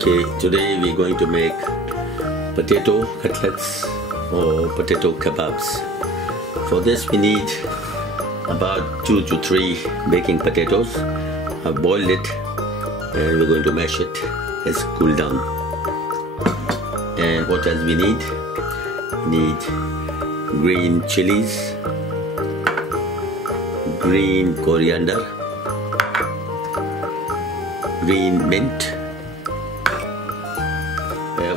Okay, today we're going to make potato cutlets or potato kebabs. For this we need about 2 to 3 baking potatoes. I've boiled it and we're going to mash it. It's cooled down. And what else we need? We need green chilies, green coriander, green mint,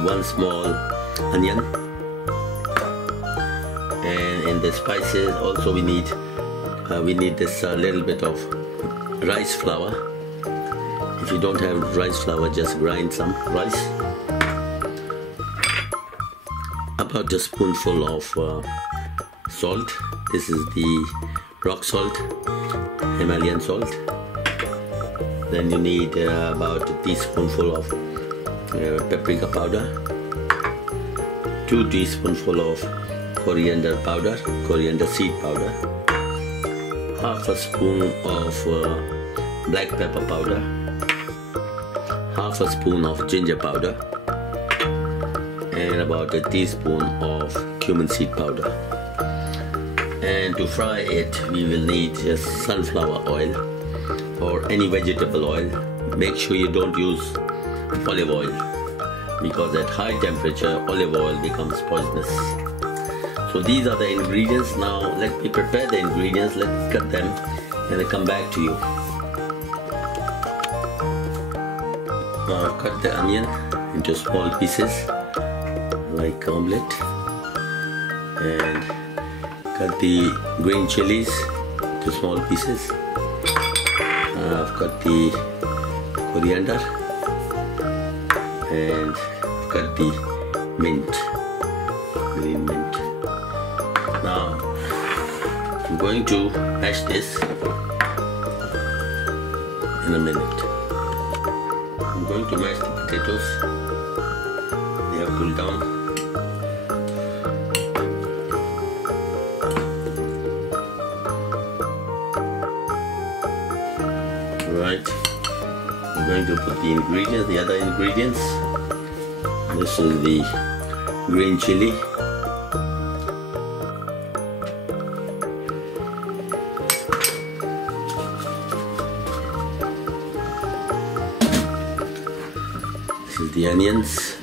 1 small onion, and in the spices also we need this little bit of rice flour. If you don't have rice flour, just grind some rice. About a spoonful of salt. This is the rock salt, Himalayan salt. Then you need about a teaspoonful of paprika powder, 2 teaspoonful of coriander powder, coriander seed powder, half a spoon of black pepper powder, half a spoon of ginger powder, and about a teaspoon of cumin seed powder. And to fry it, we will need just sunflower oil or any vegetable oil. Make sure you don't use olive oil, because at high temperature olive oil becomes poisonous. So these are the ingredients. Now let me prepare the ingredients. Let's cut them and I'll come back to you. Now I've cut the onion into small pieces like omelette, and cut the green chilies into small pieces. I've cut the coriander and cut the mint, green mint. Now I'm going to mash this in a minute. I'm going to mash the potatoes. They have cooled down. Right, I'm going to put the ingredients, the other ingredients. This is the green chili, this is the onions,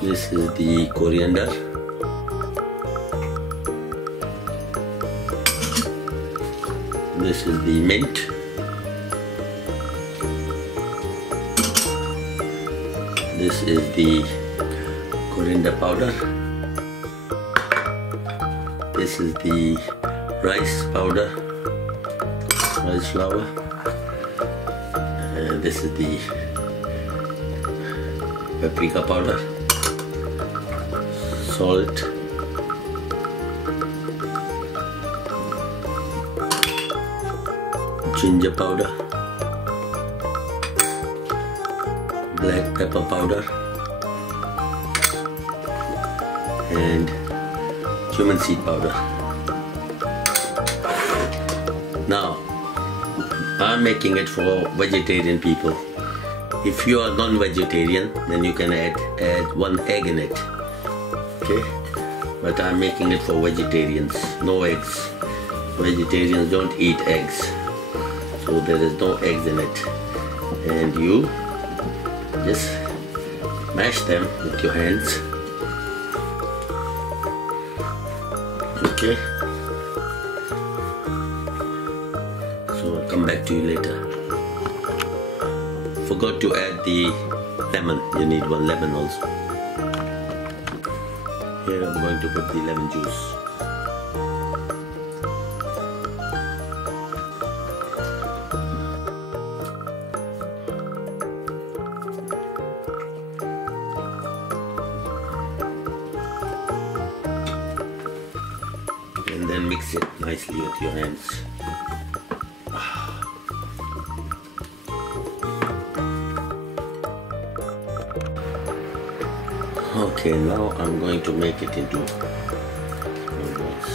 this is the coriander, this is the mint, this is the coriander powder, this is the rice powder, rice flour, and this is the paprika powder, salt, ginger powder, black pepper powder, and cumin seed powder. Now I'm making it for vegetarian people. If you are non-vegetarian, then you can add 1 egg in it. Okay, but I'm making it for vegetarians. No eggs. Vegetarians don't eat eggs, so there is no eggs in it. And you just mash them with your hands. Okay, so I'll come back to you later. Forgot to add the lemon. You need 1 lemon also. Here I'm going to put the lemon juice. And then mix it nicely with your hands. Okay, now I'm going to make it into small balls.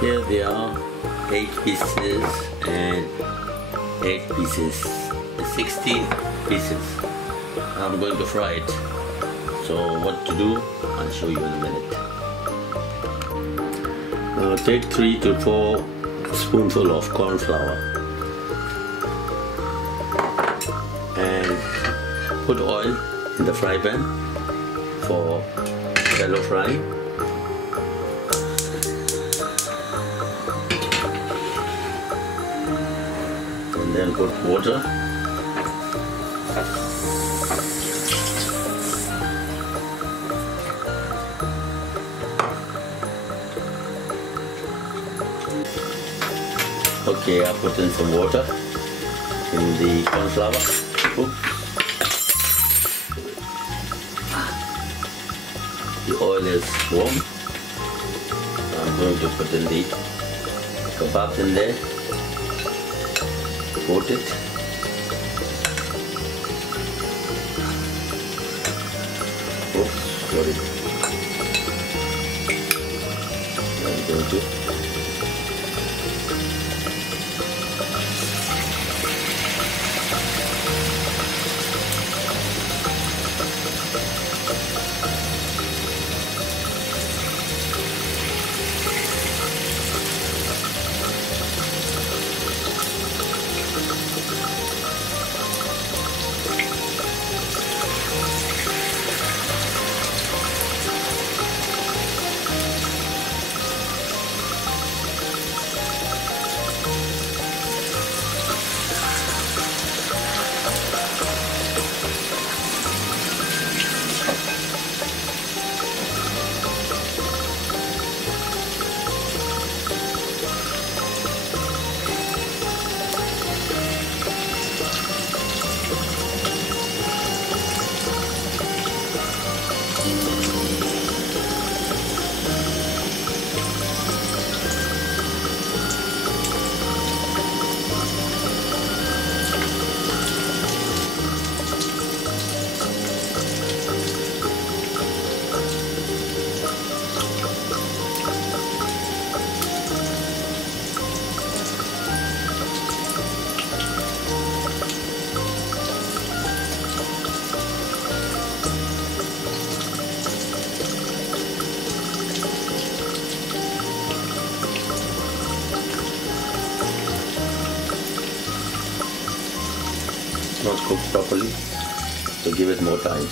Here they are, 8 pieces and 8 pieces, 16 pieces. I'm going to fry it. So what to do, I'll show you in a minute. Take 3 to 4 spoonfuls of corn flour and put oil in the fry pan for shallow frying. And then put water. Okay, I put in some water in the corn flour. Oops. The oil is warm. I'm going to put in the kebabs in there. Coat it. Oops, sorry. I'm going to not cooked properly, so give it more time.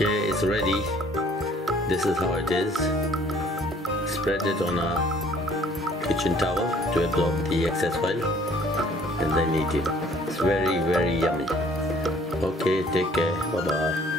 Okay, it's ready. This is how it is. Spread it on a kitchen towel to absorb the excess oil and then eat it. It's very, very yummy. Okay, take care. Bye bye.